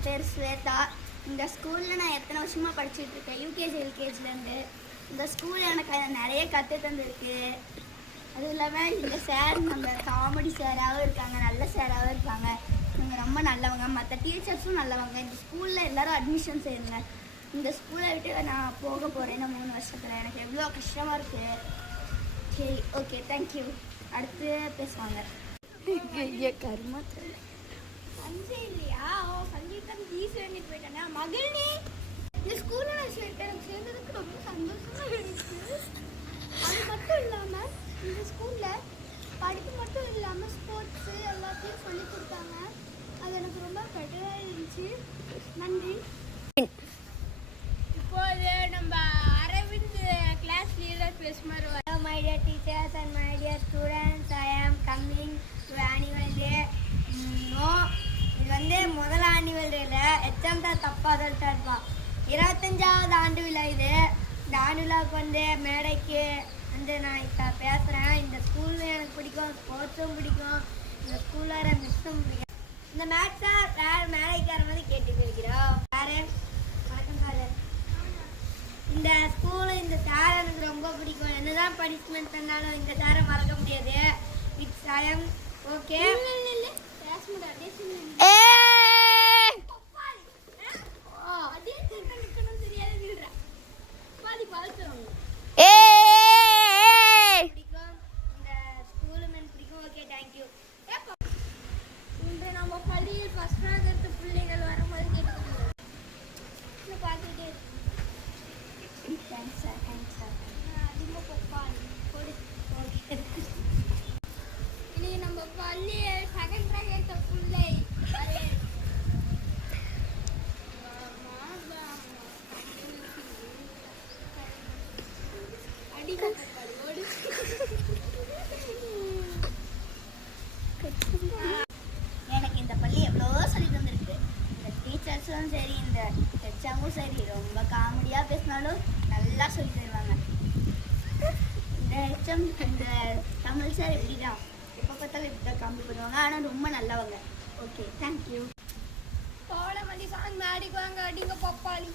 என் பேர் ஸ்வேதா. இந்த ஸ்கூலில் நான் எத்தனை வருஷமாக படிச்சுட்டு இருக்கேன், யூகேஜி எல்கேஜிலேருந்து. இந்த ஸ்கூல் எனக்கு நிறைய கற்று தந்துருக்கு. அதுவும் இல்லாமல் இந்த சார் நம்ம காமெடி சாராகவும் இருக்காங்க, நல்ல சாராகவும் இருக்காங்க. இவங்க ரொம்ப நல்லவங்க, மற்ற டீச்சர்ஸும் நல்லவங்க. இந்த ஸ்கூலில் எல்லோரும் அட்மிஷன் செய்யுங்க. இந்த ஸ்கூலை விட்டு நான் போக போகிறேன் 3 வருஷத்தில். எனக்கு எவ்வளோ கஷ்டமாக இருக்குது. சரி, ஓகே, தேங்க்யூ. அடுத்து பேசுவாங்க. கருமாத்திரம் சஞ்சய் இல்லையா? சஞ்சய்தான் ஃபீஸ் வாங்கிட்டு போயிட்டானே. மகிழ்னி, இந்த ஸ்கூலில் நான் சேர்ந்ததுக்கு ரொம்ப சந்தோஷமாக இருந்துச்சு. அது மட்டும் இல்லாமல் இந்த ஸ்கூலில் படிப்பு மட்டும் இல்லாமல் ஸ்போர்ட்ஸு எல்லாத்தையும் சொல்லி கொடுத்தாங்க. அது எனக்கு ரொம்ப பெட்டராக இருந்துச்சு. நன்றி. இப்போது நம்ம அரவிந்த் கிளாஸ் லீடர் பேசுமாறு. My dear teachers and my dear students, I am coming to annual day. No, இது முதல் ஆனுவல் டேல எக்ஸாம் தான் தப்பாக தான் இருப்பான். 25வது ஆண்டு விழா இது. இந்த ஆண்டு விழாவுக்கு மேடைக்கு நான் இப்போ பேசுகிறேன். இந்த ஸ்கூலில் எனக்கு பிடிக்கும், ஸ்போர்ட்ஸும் பிடிக்கும், இந்த ஸ்கூலில் மிஸ்ஸும் பிடிக்கும். இந்த மேட்ச் சார் வேறு மேடைக்கார மாதிரி கேட்டு போய்க்கிறோம். வேறு வணக்கம் சார். இந்த ஸ்கூலு இந்த சார் எனக்கு ரொம்ப பிடிக்கும். என்னதான் பனிஷ்மெண்ட் பண்ணாலும் இந்த சாரை மறக்க முடியாது. It's I am okay. நம்ம பள்ளியில் ஃபர்ஸ்ட் ரேங்க் பிள்ளைகள் வரும்போது கேட்டுக்கோங்க. பார்த்துட்டு தேங்க்ஸ் சார், தேங்க்ஸ் சார். அதிகமாக பொப்பான் கொடு. இன்னைக்கு நம்ம பள்ளியில் செகண்ட் ரேங்க் எடுத்த பிள்ளை எனக்கு இந்த பள்ளி எவ்வளோ சொல்லி தந்துருக்கு. இந்த டீச்சர்ஸும் சரி, இந்த எக்ஸாமும் சரி, ரொம்ப காமெடியாக பேசினாலும் நல்லா சொல்லி தருவாங்க. இந்த எக்ஸாம் இந்த தமிழ் சார் இப்படி தான் எப்போ பார்த்தாலும் இப்படி தான் காமெடி பண்ணுவாங்க. ஆனால் ரொம்ப நல்லவங்க. Okay, thank you. கோவளமல்லி சாங் ஆடிக்குவாங்க. அடிங்க பப்பாளி.